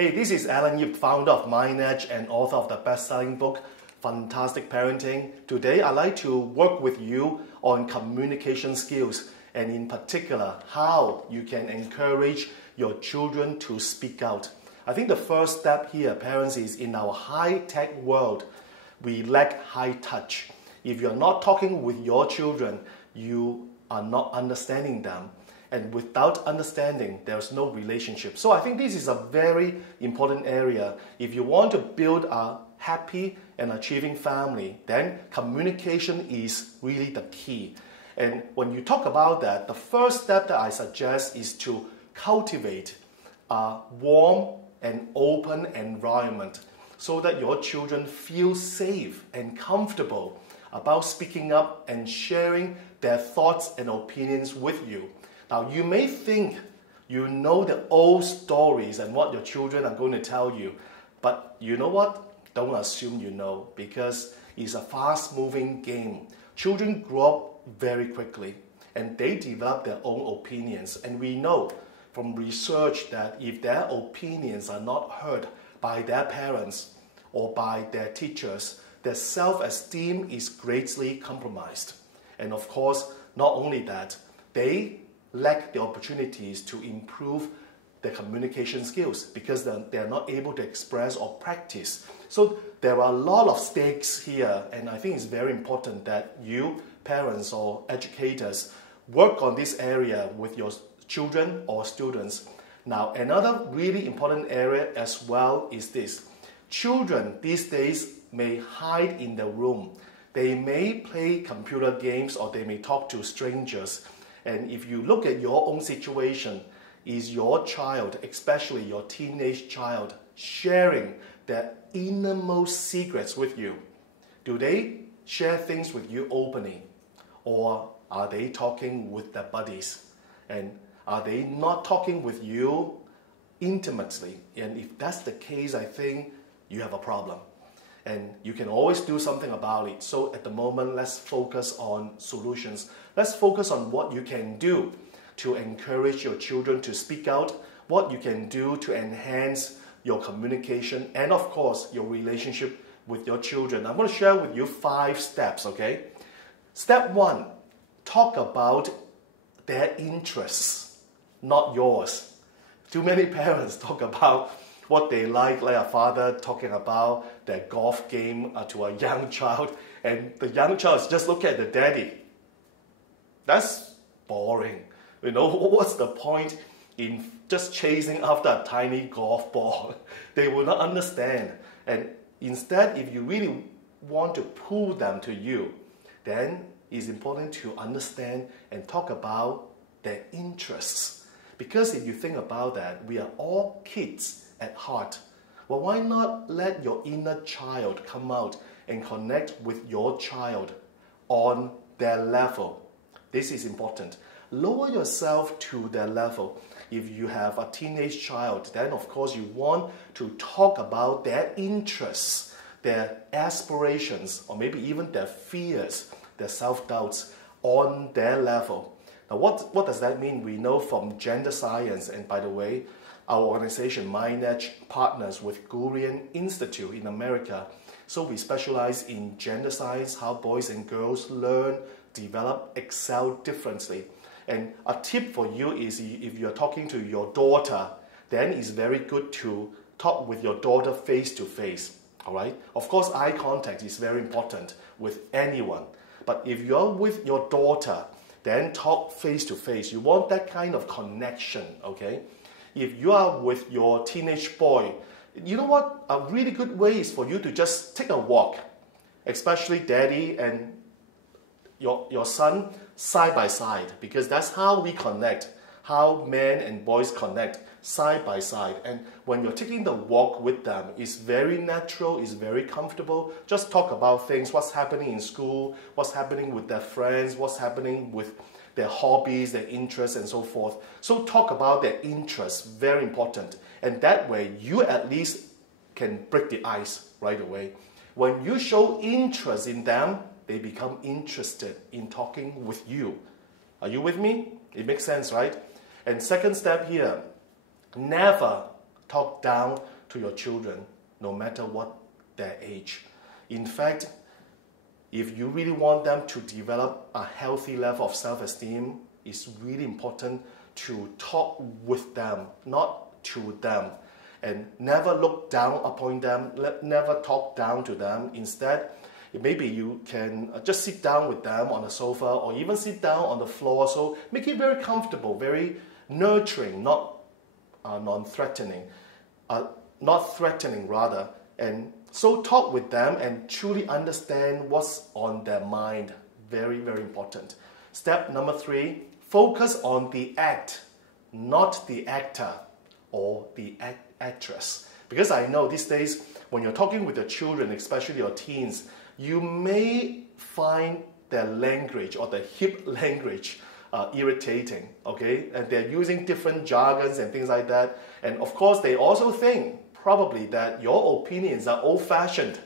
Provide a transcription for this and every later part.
Hey, this is Alan Yip, founder of MindEdge and author of the best-selling book, Fantastic Parenting. Today, I'd like to work with you on communication skills and in particular, how you can encourage your children to speak out. I think the first step here, parents, is in our high-tech world, we lack high touch. If you're not talking with your children, you are not understanding them. And without understanding, there's no relationship. So I think this is a very important area. If you want to build a happy and achieving family, then communication is really the key. And when you talk about that, the first step that I suggest is to cultivate a warm and open environment so that your children feel safe and comfortable about speaking up and sharing their thoughts and opinions with you. Now, you may think you know the old stories and what your children are going to tell you, but you know what? Don't assume you know, because it's a fast-moving game. Children grow up very quickly, and they develop their own opinions. And we know from research that if their opinions are not heard by their parents or by their teachers, their self-esteem is greatly compromised. And of course, not only that, they lack the opportunities to improve their communication skills because they're not able to express or practice. So there are a lot of stakes here, and I think it's very important that you, parents or educators, work on this area with your children or students. Now, another really important area as well is this. Children these days may hide in the room. They may play computer games or they may talk to strangers. And if you look at your own situation, is your child, especially your teenage child, sharing their innermost secrets with you? Do they share things with you openly? Or are they talking with their buddies? And are they not talking with you intimately? And if that's the case, I think you have a problem. And you can always do something about it. So at the moment, let's focus on solutions. Let's focus on what you can do to encourage your children to speak out, what you can do to enhance your communication, and of course, your relationship with your children. I'm going to share with you 5 steps, okay? Step 1, talk about their interests, not yours. Too many parents talk about what they like a father talking about their golf game to a young child, and the young child just look at the daddy. That's boring. You know, what's the point in just chasing after a tiny golf ball? They will not understand. And instead, if you really want to pull them to you, then it's important to understand and talk about their interests. Because if you think about that, we are all kids at heart. Well, why not let your inner child come out and connect with your child on their level? This is important. Lower yourself to their level. If you have a teenage child, then of course you want to talk about their interests, their aspirations, or maybe even their fears, their self-doubts on their level. Now, what does that mean? We know from gender science, and by the way, our organization, MindEdge, partners with Gurian Institute in America. So we specialize in gender science, how boys and girls learn, develop, excel differently. And a tip for you is if you're talking to your daughter, then it's very good to talk with your daughter face to face. All right? Of course, eye contact is very important with anyone. But if you're with your daughter, then talk face to face. You want that kind of connection, okay? If you are with your teenage boy, you know what? A really good way is for you to just take a walk, especially daddy and your son side by side, because that's how we connect, how men and boys connect side by side. And when you're taking the walk with them, it's very natural, it's very comfortable. Just talk about things, what's happening in school, what's happening with their friends, what's happening with their hobbies, their interests, and so forth. So talk about their interests, very important. And that way, you at least can break the ice right away. When you show interest in them, they become interested in talking with you. Are you with me? It makes sense, right? And second step here, never talk down to your children, no matter what their age. In fact, if you really want them to develop a healthy level of self-esteem, it's really important to talk with them, not to them. And never look down upon them, never talk down to them. Instead, maybe you can just sit down with them on the sofa or even sit down on the floor. So make it very comfortable, very nurturing, not non-threatening, not threatening rather. And so talk with them and truly understand what's on their mind. Very, very important. Step number 3, focus on the act, not the actor or the actress. Because I know these days, when you're talking with your children, especially your teens, you may find their language or the hip language irritating, okay? And they're using different jargons and things like that. And of course, they also think probably that your opinions are old-fashioned.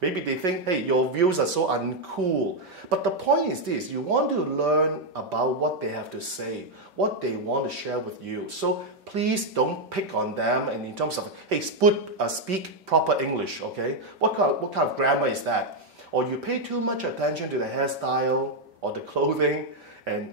Maybe they think, hey, your views are so uncool. But the point is this, you want to learn about what they have to say, what they want to share with you. So please don't pick on them and in terms of, hey, speak proper English, okay? What kind of grammar is that? Or you pay too much attention to the hairstyle or the clothing, and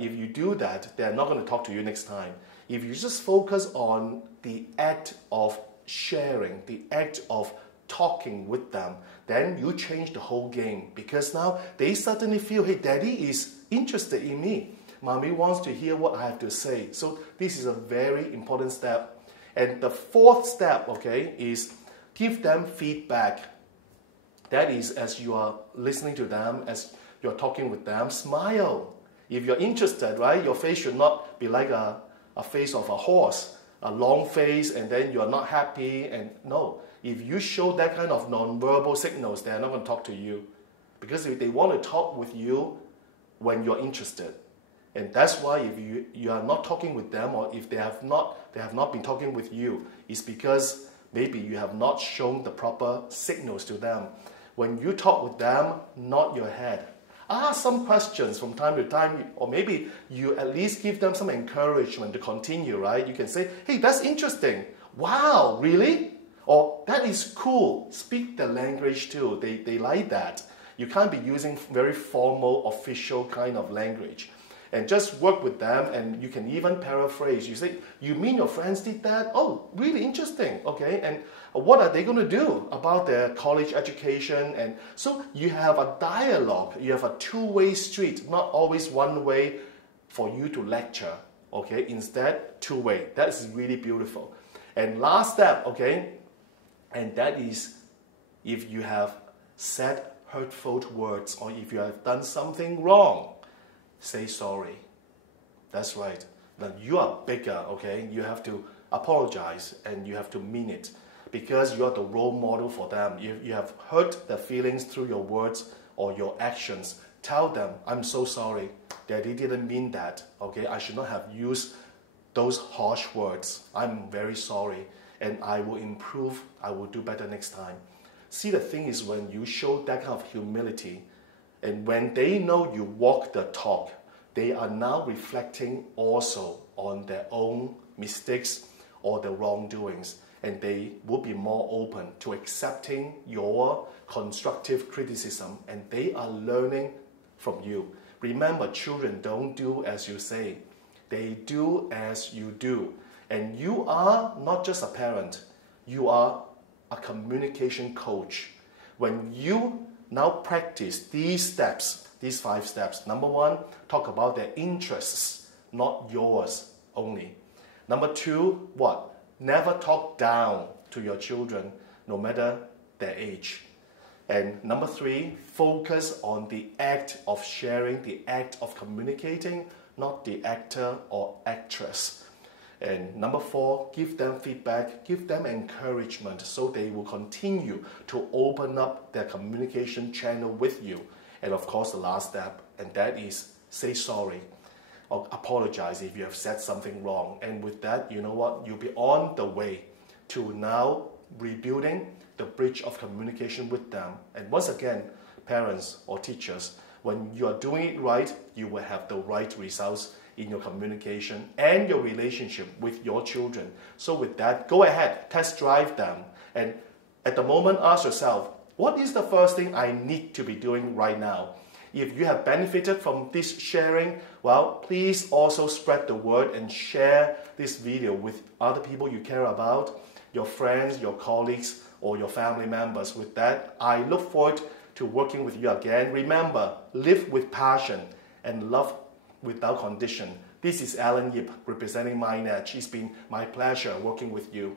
if you do that, they're not going to talk to you next time. If you just focus on the act of sharing, the act of talking with them, then you change the whole game, because now they suddenly feel, hey, daddy is interested in me. Mommy wants to hear what I have to say. So this is a very important step. And the 4th step, okay, is give them feedback. That is, as you are listening to them, as you're talking with them, smile. If you're interested, right, your face should not be like a face of a horse, a long face, and then you're not happy. And no, if you show that kind of non-verbal signals, they're not going to talk to you, because if they want to talk with you when you're interested. And that's why if you are not talking with them, or if they have not been talking with you, it's because maybe you have not shown the proper signals to them. When you talk with them, nod your head. Ask some questions from time to time, or maybe you at least give them some encouragement to continue, right? You can say, hey, that's interesting. Wow, really? Or that is cool. Speak the language too. They like that. You can't be using very formal, official kind of language. And just work with them, and you can even paraphrase. You say, you mean your friends did that? Oh, really interesting. Okay, and what are they going to do about their college education? And so you have a dialogue. You have a two-way street, not always one way for you to lecture. Okay, instead, two-way. That is really beautiful. And last step, okay, and that is if you have said hurtful words or if you have done something wrong, say sorry. That's right. Now you are bigger, okay? You have to apologize and you have to mean it, because you are the role model for them. You have hurt their feelings through your words or your actions. Tell them, I'm so sorry. Daddy didn't mean that, okay? I should not have used those harsh words. I'm very sorry, and I will improve. I will do better next time. See, the thing is, when you show that kind of humility, and when they know you walk the talk, they are now reflecting also on their own mistakes or their wrongdoings, and they will be more open to accepting your constructive criticism, and they are learning from you. Remember, children don't do as you say. They do as you do. And you are not just a parent, you are a communication coach. When you now practice these steps, these 5 steps. Number 1, talk about their interests, not yours only. Number 2, what? Never talk down to your children, no matter their age. And number 3, focus on the act of sharing, the act of communicating, not the actor or actress. And number 4, give them feedback, give them encouragement so they will continue to open up their communication channel with you. And of course, the last step, and that is say sorry or apologize if you have said something wrong. And with that, you know what? You'll be on the way to now rebuilding the bridge of communication with them. And once again, parents or teachers, when you are doing it right, you will have the right results in your communication and your relationship with your children. So with that, go ahead, test drive them. And at the moment, ask yourself, what is the first thing I need to be doing right now? If you have benefited from this sharing, well, please also spread the word and share this video with other people you care about, your friends, your colleagues, or your family members. With that, I look forward to working with you again. Remember, live with passion and love without condition. This is Alan Yip representing Mind Edge. It's been my pleasure working with you.